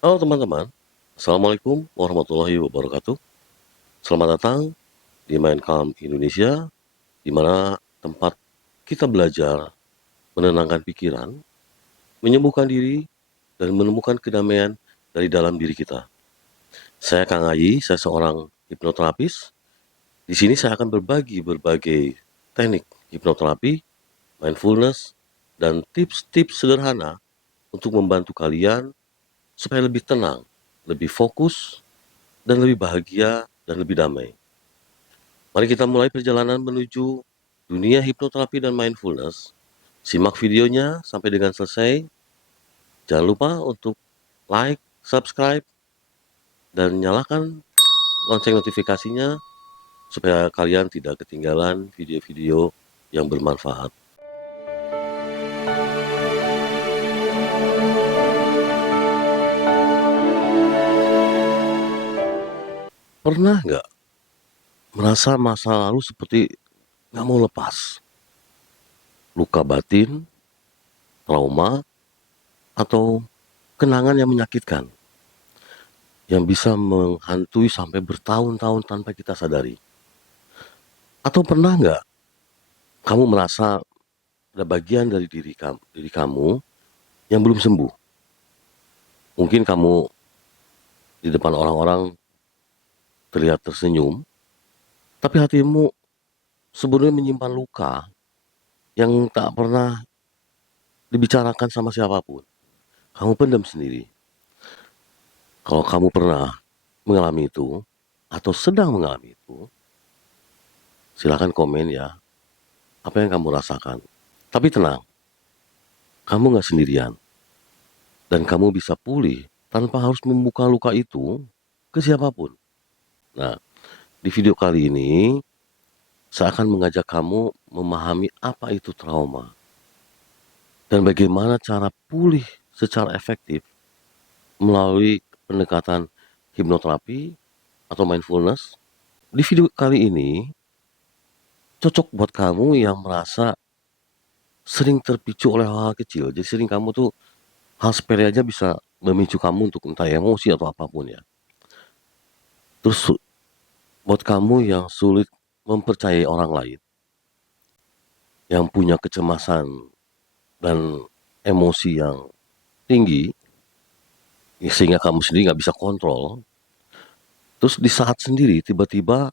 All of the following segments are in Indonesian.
Halo teman-teman, Assalamualaikum warahmatullahi wabarakatuh. Selamat datang di Mindcalm Indonesia, di mana tempat kita belajar menenangkan pikiran, menyembuhkan diri, dan menemukan kedamaian dari dalam diri kita. Saya Kang Ayi, saya seorang hipnoterapis. Di sini saya akan berbagi berbagai teknik hipnoterapi, mindfulness, dan tips-tips sederhana untuk membantu kalian supaya lebih tenang, lebih fokus, dan lebih bahagia dan lebih damai. Mari kita mulai perjalanan menuju dunia hipnoterapi dan mindfulness. Simak videonya sampai dengan selesai. Jangan lupa untuk like, subscribe, dan nyalakan lonceng notifikasinya supaya kalian tidak ketinggalan video-video yang bermanfaat. Pernah nggak merasa masa lalu seperti nggak mau lepas? Luka batin, trauma, atau kenangan yang menyakitkan yang bisa menghantui sampai bertahun-tahun tanpa kita sadari? Atau pernah nggak kamu merasa ada bagian dari diri kamu yang belum sembuh? Mungkin kamu di depan orang-orang terlihat tersenyum, tapi hatimu sebenarnya menyimpan luka yang tak pernah dibicarakan sama siapapun. Kamu pendam sendiri. Kalau kamu pernah mengalami itu, atau sedang mengalami itu, silahkan komen ya, apa yang kamu rasakan. Tapi tenang, kamu nggak sendirian. Dan kamu bisa pulih tanpa harus membuka luka itu ke siapapun. Nah, di video kali ini, saya akan mengajak kamu memahami apa itu trauma dan bagaimana cara pulih secara efektif melalui pendekatan hipnoterapi atau mindfulness. Di video kali ini, cocok buat kamu yang merasa sering terpicu oleh hal-hal kecil. Jadi sering kamu tuh hal sepele aja bisa memicu kamu untuk entah emosi atau apapun ya. Terus buat kamu yang sulit mempercayai orang lain, yang punya kecemasan dan emosi yang tinggi, ya sehingga kamu sendiri nggak bisa kontrol, terus di saat sendiri tiba-tiba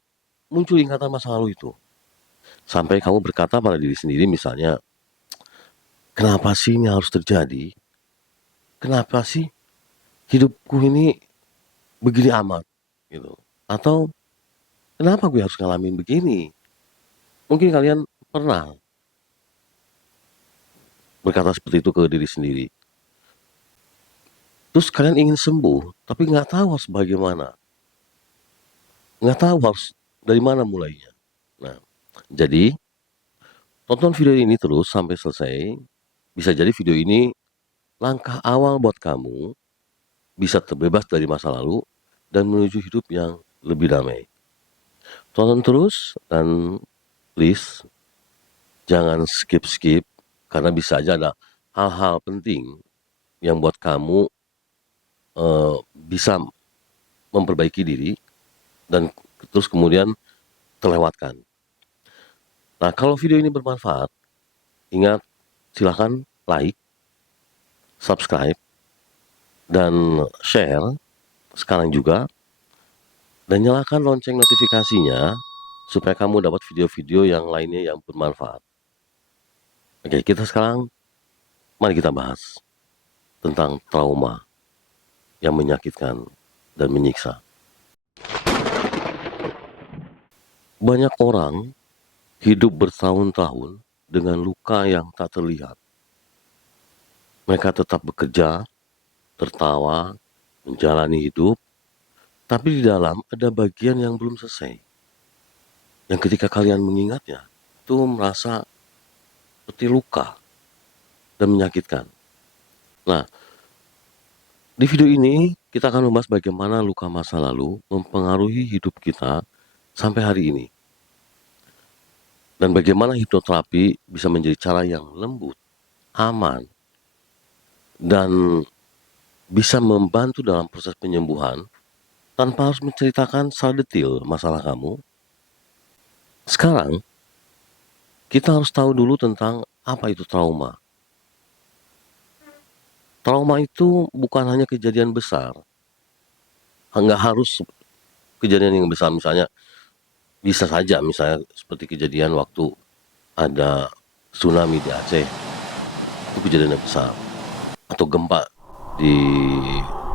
muncul ingatan masa lalu itu. Sampai kamu berkata pada diri sendiri misalnya, kenapa sih ini harus terjadi? Kenapa sih hidupku ini begini amat? Gitu. Atau kenapa gue harus ngalamin begini? Mungkin kalian pernah berkata seperti itu ke diri sendiri. Terus kalian ingin sembuh, tapi nggak tahu harus bagaimana. Nggak tahu harus dari mana mulainya. Nah, jadi tonton video ini terus sampai selesai. Bisa jadi video ini langkah awal buat kamu bisa terbebas dari masa lalu dan menuju hidup yang lebih damai. Tonton terus dan please jangan skip-skip karena bisa aja ada hal-hal penting yang buat kamu bisa memperbaiki diri dan terus kemudian terlewatkan. Nah, kalau video ini bermanfaat, ingat silahkan like, subscribe, dan share sekarang juga, dan nyalakan lonceng notifikasinya supaya kamu dapat video-video yang lainnya yang bermanfaat. Oke, kita sekarang mari kita bahas tentang trauma yang menyakitkan dan menyiksa. Banyak orang hidup bertahun-tahun dengan luka yang tak terlihat. Mereka tetap bekerja, tertawa, menjalani hidup, tapi di dalam ada bagian yang belum selesai. Yang ketika kalian mengingatnya, itu merasa seperti luka dan menyakitkan. Nah, di video ini kita akan membahas bagaimana luka masa lalu mempengaruhi hidup kita sampai hari ini. Dan bagaimana hipnoterapi bisa menjadi cara yang lembut, aman, dan bisa membantu dalam proses penyembuhan tanpa harus menceritakan secara detail masalah kamu. Sekarang, kita harus tahu dulu tentang apa itu trauma. Trauma itu bukan hanya kejadian besar, nggak harus kejadian yang besar. Misalnya, bisa saja misalnya seperti kejadian waktu ada tsunami di Aceh, itu kejadian yang besar. Atau gempa di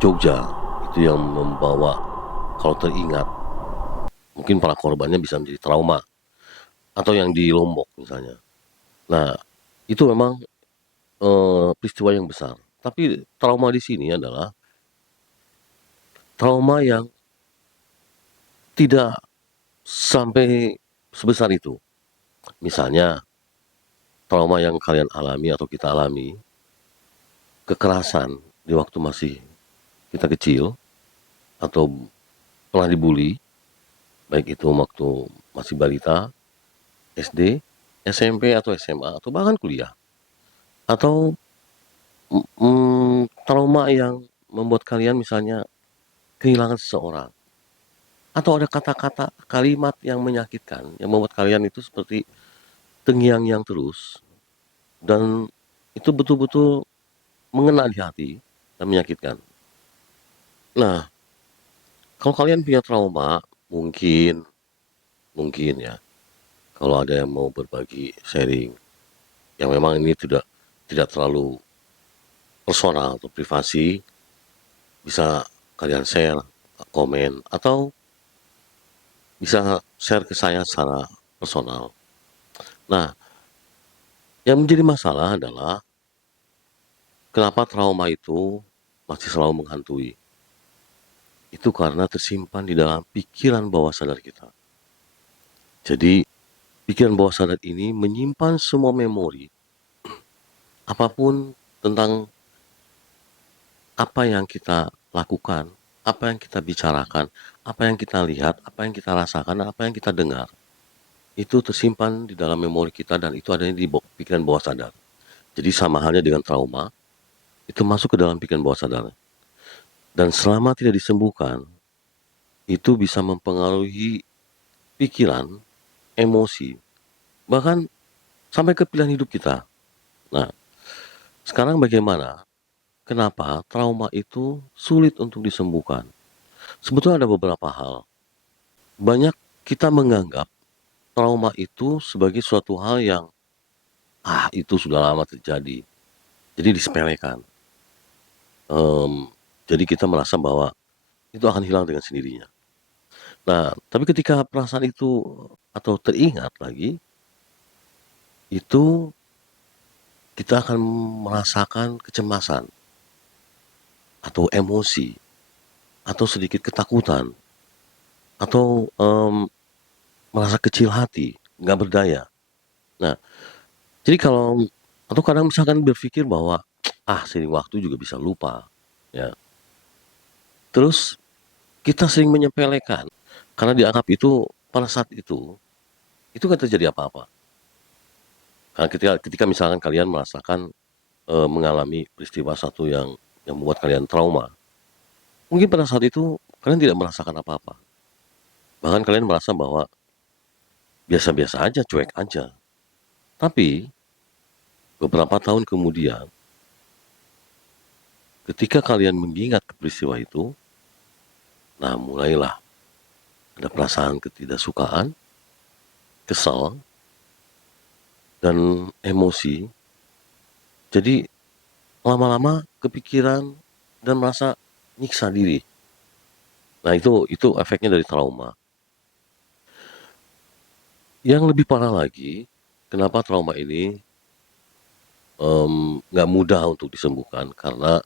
Jogja, itu yang membawa, kalau teringat, mungkin para korbannya bisa menjadi trauma. Atau yang di Lombok misalnya. Nah, itu memang peristiwa yang besar. Tapi trauma di sini adalah trauma yang tidak sampai sebesar itu. Misalnya, trauma yang kalian alami atau kita alami, kekerasan di waktu masih kita kecil, atau pernah dibully, baik itu waktu masih balita, SD, SMP atau SMA, atau bahkan kuliah. Atau trauma yang membuat kalian misalnya kehilangan seseorang. Atau ada kata-kata, kalimat yang menyakitkan, yang membuat kalian itu seperti terngiang-ngiang terus, dan itu betul-betul mengena di hati dan menyakitkan. Nah, kalau kalian punya trauma, mungkin, mungkin ya, kalau ada yang mau berbagi sharing, yang memang ini tidak terlalu personal atau privasi, bisa kalian share, komen, atau bisa share ke saya secara personal. Nah, yang menjadi masalah adalah kenapa trauma itu masih selalu menghantui. Itu karena tersimpan di dalam pikiran bawah sadar kita. Jadi, pikiran bawah sadar ini menyimpan semua memori, apapun tentang apa yang kita lakukan, apa yang kita bicarakan, apa yang kita lihat, apa yang kita rasakan, apa yang kita dengar. Itu tersimpan di dalam memori kita dan itu adanya di pikiran bawah sadar. Jadi sama halnya dengan trauma, itu masuk ke dalam pikiran bawah sadar. Dan selama tidak disembuhkan, itu bisa mempengaruhi pikiran, emosi, bahkan sampai ke pilihan hidup kita. Nah, sekarang bagaimana? Kenapa trauma itu sulit untuk disembuhkan? Sebetulnya ada beberapa hal. Banyak kita menganggap trauma itu sebagai suatu hal yang, itu sudah lama terjadi. Jadi disepelekan. Jadi kita merasa bahwa itu akan hilang dengan sendirinya. Nah, tapi ketika perasaan itu atau teringat lagi, itu kita akan merasakan kecemasan atau emosi atau sedikit ketakutan atau merasa kecil hati, nggak berdaya. Nah, jadi kalau atau kadang misalkan berpikir bahwa sering waktu juga bisa lupa, ya. Terus kita sering menyepelekan karena dianggap itu pada saat itu kan terjadi apa-apa. Karena ketika misalkan kalian merasakan mengalami peristiwa satu yang membuat kalian trauma, mungkin pada saat itu kalian tidak merasakan apa-apa. Bahkan kalian merasa bahwa biasa-biasa aja, cuek aja. Tapi beberapa tahun kemudian, ketika kalian mengingat ke peristiwa itu, nah mulailah ada perasaan ketidaksukaan, kesal, dan emosi. Jadi lama-lama kepikiran dan merasa nyiksa diri. Nah itu efeknya dari trauma. Yang lebih parah lagi, kenapa trauma ini nggak mudah untuk disembuhkan karena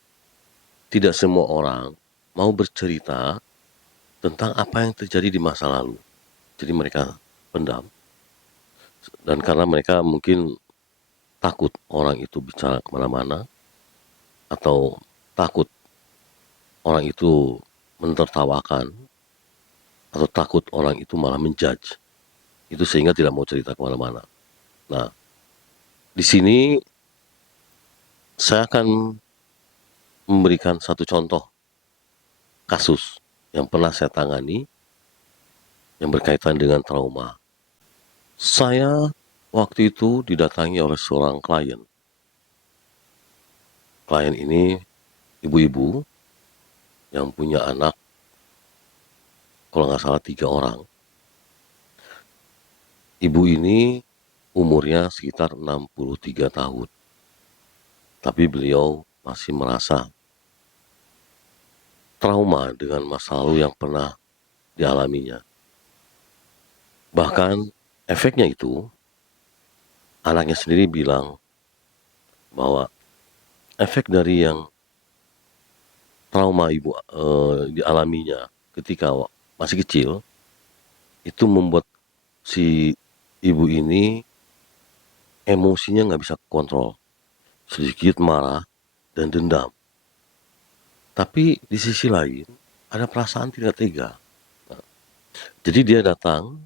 tidak semua orang mau bercerita tentang apa yang terjadi di masa lalu. Jadi mereka pendam. Dan karena mereka mungkin takut orang itu bicara kemana-mana, atau takut orang itu mentertawakan, atau takut orang itu malah menjudge. Itu sehingga tidak mau cerita kemana-mana. Nah, di sini saya akan memberikan satu contoh kasus yang pernah saya tangani yang berkaitan dengan trauma. Saya waktu itu didatangi oleh seorang klien. Klien ini ibu-ibu yang punya anak, kalau nggak salah 3 orang. Ibu ini umurnya sekitar 63 tahun. Tapi beliau masih merasa trauma dengan masa lalu yang pernah dialaminya. Bahkan efeknya itu, anaknya sendiri bilang bahwa efek dari yang trauma ibu dialaminya ketika masih kecil, itu membuat si ibu ini emosinya nggak bisa kontrol, sedikit marah dan dendam. Tapi di sisi lain ada perasaan tidak tega. Nah, jadi dia datang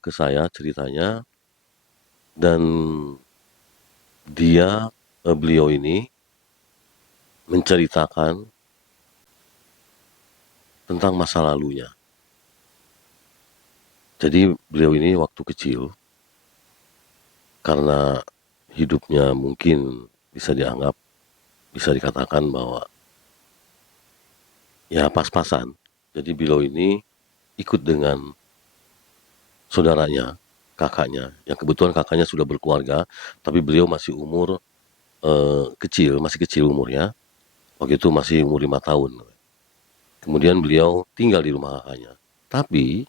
ke saya ceritanya, dan beliau ini menceritakan tentang masa lalunya. Jadi beliau ini waktu kecil, karena hidupnya mungkin bisa dikatakan bahwa ya pas-pasan. Jadi beliau ini ikut dengan saudaranya, kakaknya, yang kebetulan kakaknya sudah berkeluarga, tapi beliau masih masih kecil umurnya. Waktu itu masih umur 5 tahun. Kemudian beliau tinggal di rumah kakaknya. Tapi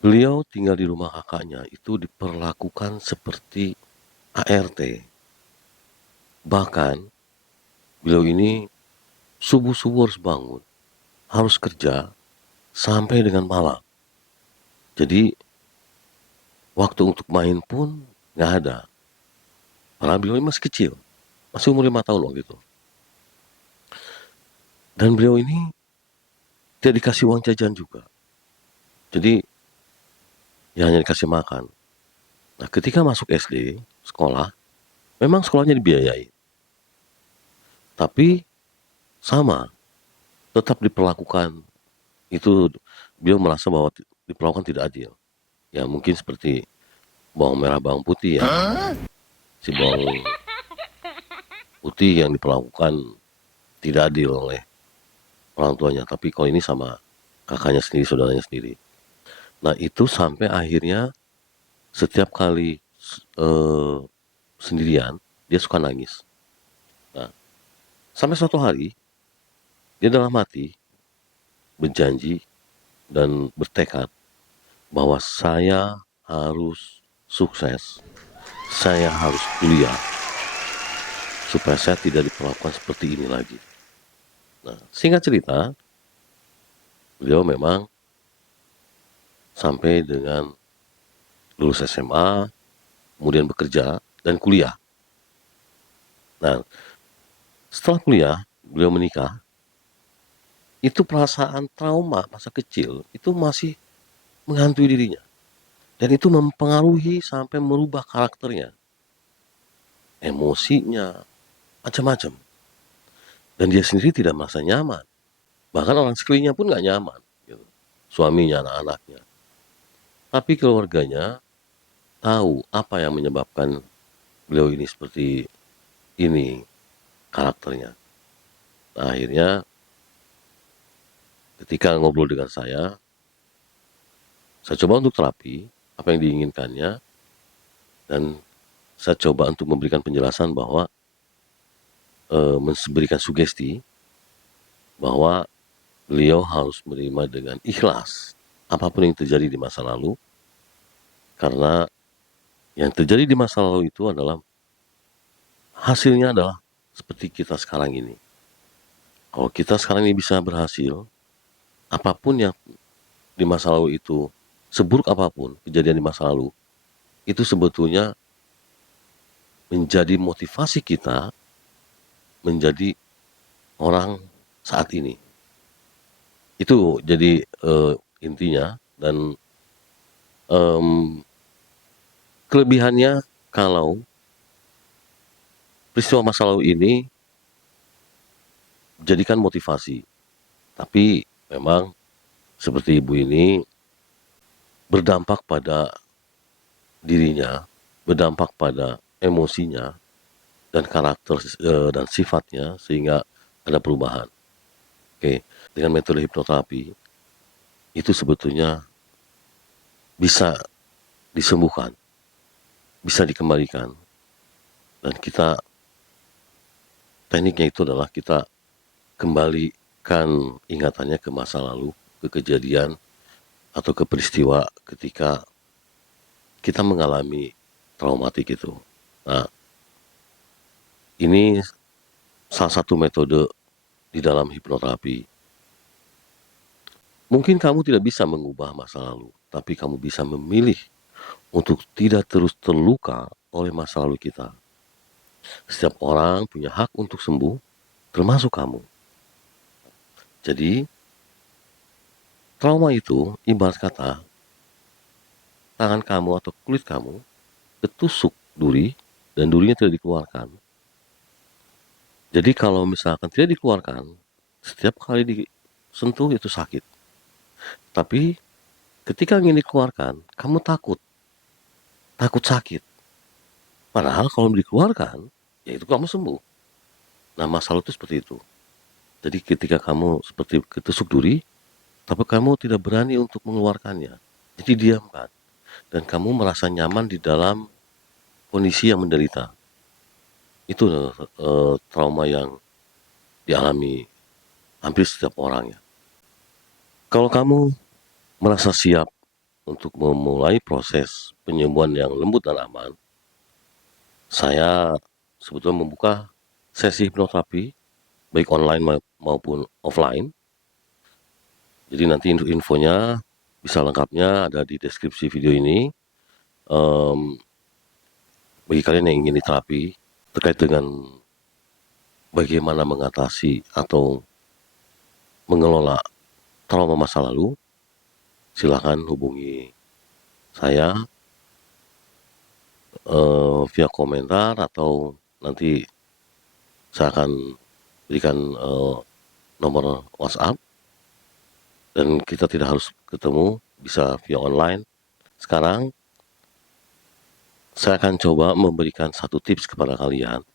beliau tinggal di rumah kakaknya itu diperlakukan seperti ART. Bahkan beliau ini subuh-subuh harus bangun, harus kerja sampai dengan malam. Jadi waktu untuk main pun nggak ada. Padahal beliau ini masih kecil, masih umur 5 tahun waktu itu. Dan beliau ini tidak dikasih uang jajan juga. Jadi ya hanya dikasih makan. Nah ketika masuk SD, sekolah, memang sekolahnya dibiayai. Tapi sama, tetap diperlakukan, itu beliau merasa bahwa diperlakukan tidak adil. Ya mungkin seperti bawang merah bawang putih ya. Si bawang putih yang diperlakukan tidak adil oleh orang tuanya. Tapi kalau ini sama kakaknya sendiri, saudaranya sendiri. Nah itu sampai akhirnya setiap kali eh, sendirian, dia suka nangis. Nah, sampai suatu hari, dia dalam hati berjanji dan bertekad bahwa saya harus sukses, saya harus kuliah, supaya saya tidak diperlakukan seperti ini lagi. Nah, singkat cerita, beliau memang sampai dengan lulus SMA, kemudian bekerja dan kuliah. Nah, setelah kuliah, beliau menikah. Itu perasaan trauma masa kecil itu masih menghantui dirinya. Dan itu mempengaruhi sampai merubah karakternya, emosinya, macam-macam. Dan dia sendiri tidak merasa nyaman. Bahkan orang sekelilingnya pun nggak nyaman. Gitu. Suaminya, anak-anaknya. Tapi keluarganya tahu apa yang menyebabkan beliau ini seperti ini karakternya. Nah, akhirnya ketika ngobrol dengan saya coba untuk terapi apa yang diinginkannya, dan saya coba untuk memberikan penjelasan bahwa memberikan sugesti bahwa beliau harus menerima dengan ikhlas apapun yang terjadi di masa lalu, karena yang terjadi di masa lalu itu adalah hasilnya adalah seperti kita sekarang ini. Kalau kita sekarang ini bisa berhasil, apapun yang di masa lalu itu, seburuk apapun kejadian di masa lalu, itu sebetulnya menjadi motivasi kita menjadi orang saat ini. Itu jadi intinya. Dan kelebihannya, kalau peristiwa masa lalu ini jadikan motivasi. Tapi memang seperti ibu ini berdampak pada dirinya, berdampak pada emosinya dan karakter dan sifatnya sehingga ada perubahan. Oke, dengan metode hipnoterapi itu sebetulnya bisa disembuhkan, bisa dikembalikan, dan kita tekniknya itu adalah kita kembalikan ingatannya ke masa lalu, ke kejadian atau ke peristiwa ketika kita mengalami traumatik itu. Nah, ini salah satu metode di dalam hipnoterapi. Mungkin kamu tidak bisa mengubah masa lalu, tapi kamu bisa memilih untuk tidak terus terluka oleh masa lalu kita. Setiap orang punya hak untuk sembuh, termasuk kamu. Jadi, trauma itu ibarat kata tangan kamu atau kulit kamu ketusuk duri dan durinya tidak dikeluarkan. Jadi kalau misalkan tidak dikeluarkan, setiap kali disentuh itu sakit. Tapi ketika ingin dikeluarkan, kamu takut sakit. Padahal kalau dikeluarkan, ya itu kamu sembuh. Nah, masalah itu seperti itu. Jadi ketika kamu seperti ketusuk duri, tapi kamu tidak berani untuk mengeluarkannya. Jadi diamkan. Dan kamu merasa nyaman di dalam kondisi yang menderita. Itu trauma yang dialami hampir setiap orang ya. Kalau kamu merasa siap untuk memulai proses penyembuhan yang lembut dan aman, saya sebetulnya membuka sesi hipnoterapi baik online maupun offline. Jadi nanti infonya bisa lengkapnya ada di deskripsi video ini. Bagi kalian yang ingin diterapi terkait dengan bagaimana mengatasi atau mengelola trauma masa lalu, silakan hubungi saya via komentar atau nanti saya akan berikan nomor WhatsApp dan kita tidak harus ketemu, bisa via online. Sekarang saya akan coba memberikan satu tips kepada kalian,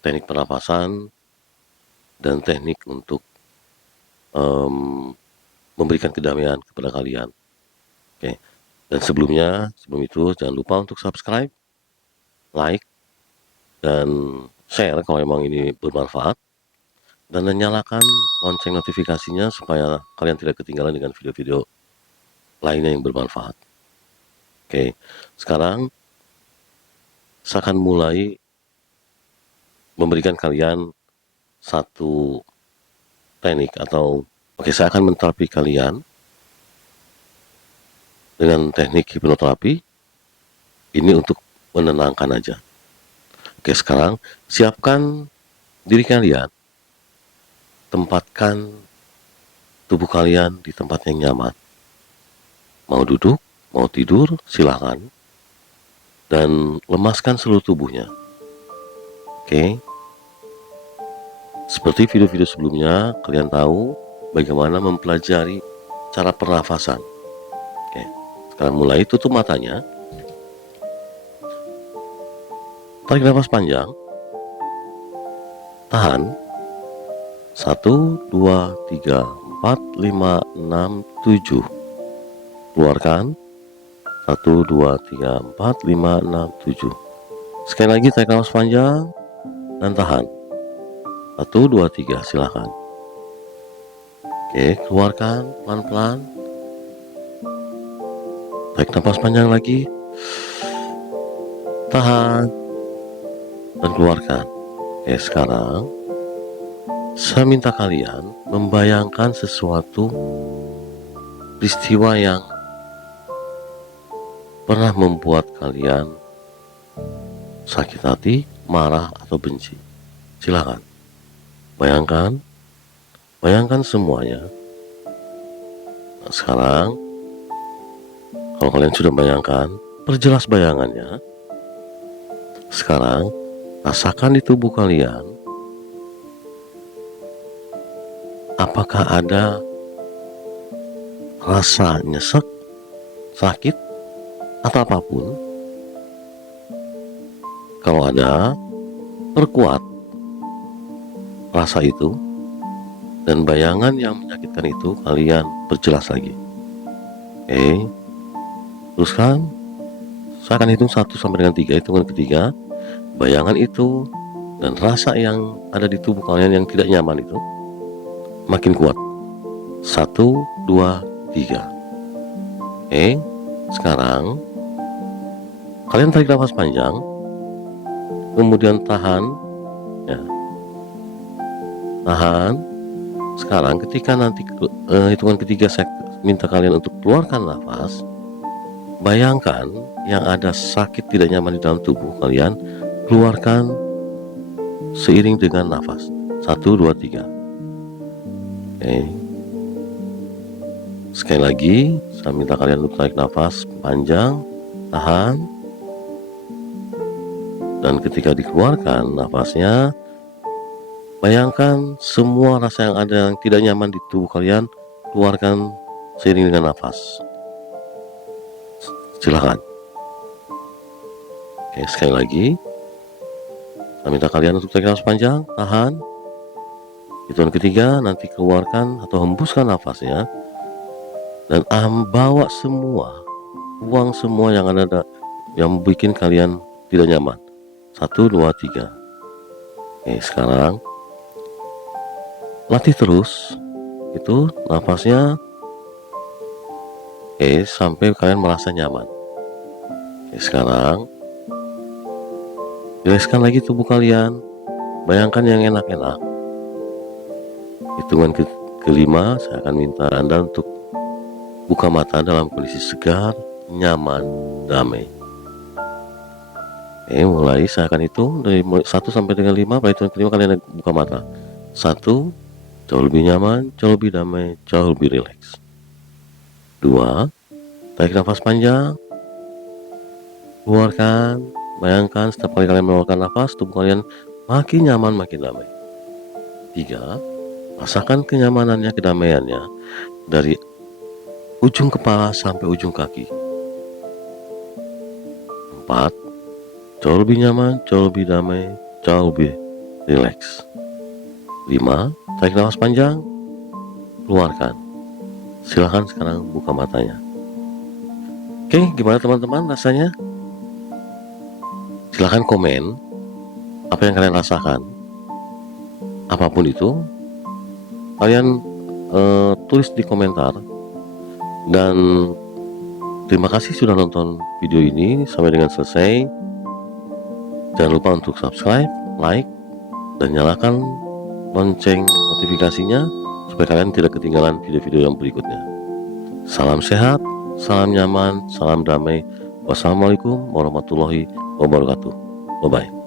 teknik pernapasan dan teknik untuk memberikan kedamaian kepada kalian. Oke. Dan sebelum itu jangan lupa untuk subscribe, like, dan share kalau memang ini bermanfaat, dan nyalakan lonceng notifikasinya supaya kalian tidak ketinggalan dengan video-video lainnya yang bermanfaat. Oke, sekarang saya akan mulai memberikan kalian satu teknik atau saya akan menterapi kalian dengan teknik hipnoterapi ini untuk menenangkan aja. Oke, sekarang siapkan diri kalian, tempatkan tubuh kalian di tempat yang nyaman. Mau duduk, mau tidur, silakan. Dan lemaskan seluruh tubuhnya. Oke. Seperti video-video sebelumnya, kalian tahu bagaimana mempelajari cara pernafasan. Oke. Sekarang mulai tutup matanya. Tarik nafas panjang. Tahan. 1, 2, 3, 4, 5, 6, 7. Keluarkan. 1, 2, 3, 4, 5, 6, 7. Sekali lagi tarik nafas panjang dan tahan. 1, 2, 3, silakan. Oke, keluarkan pelan-pelan. Tarik nafas panjang lagi. Tahan dan keluarkan. Oke, sekarang saya minta kalian membayangkan sesuatu peristiwa yang pernah membuat kalian sakit hati, marah, atau benci. Silakan. Bayangkan semuanya. Nah, sekarang, kalau kalian sudah bayangkan, perjelas bayangannya. Sekarang, rasakan di tubuh kalian apakah ada rasa nyesek, sakit, atau apapun? Kalau ada, perkuat rasa itu, dan bayangan yang menyakitkan itu kalian perjelas lagi. Oke, teruskan. Saya akan hitung 1 sampai dengan 3. Hitungan ketiga, bayangan itu dan rasa yang ada di tubuh kalian yang tidak nyaman itu makin kuat. 1, 2, 3. Oke, sekarang kalian tarik nafas panjang, kemudian tahan, ya, tahan. Sekarang ketika nanti hitungan ketiga saya minta kalian untuk keluarkan nafas, bayangkan yang ada sakit tidak nyaman di dalam tubuh kalian, keluarkan seiring dengan nafas. 1, 2, 3. Oke. Sekali lagi saya minta kalian untuk tarik nafas panjang, tahan, dan ketika dikeluarkan nafasnya, bayangkan semua rasa yang ada yang tidak nyaman di tubuh kalian, keluarkan seiring dengan nafas. Silakan. Oke, sekali lagi saya minta kalian untuk tarik nafas panjang, tahan. Hitungan ketiga nanti keluarkan atau hembuskan nafasnya, dan bawa semua, buang semua yang ada yang bikin kalian tidak nyaman. 1, 2, 3. Oke, sekarang latih terus itu nafasnya, sampai kalian merasa nyaman. Oke, sekarang rilekskan lagi tubuh kalian, bayangkan yang enak-enak. Hitungan kelima saya akan minta Anda untuk buka mata dalam kondisi segar, nyaman, damai. Mulai saya akan hitung dari 1 sampai dengan 5. Pada hitungan kelima kalian buka mata. 1, jauh lebih nyaman, jauh lebih damai, jauh lebih rileks. 2, tarik nafas panjang, keluarkan. Bayangkan setiap kali kalian mengeluarkan nafas, tubuh kalian makin nyaman, makin damai. 3, rasakan kenyamanannya, kedamaiannya dari ujung kepala sampai ujung kaki. 4, jauh lebih nyaman, jauh lebih damai, jauh lebih rileks. 5, tarik nafas panjang, keluarkan. Silahkan sekarang buka matanya. Oke, gimana teman-teman rasanya? Silahkan komen apa yang kalian rasakan. Apapun itu, kalian tulis di komentar. Dan terima kasih sudah nonton video ini sampai dengan selesai. Jangan lupa untuk subscribe, like, dan nyalakan lonceng notifikasinya supaya kalian tidak ketinggalan video-video yang berikutnya. Salam sehat, salam nyaman, salam damai. Wassalamualaikum warahmatullahi wabarakatuh. Bye-bye.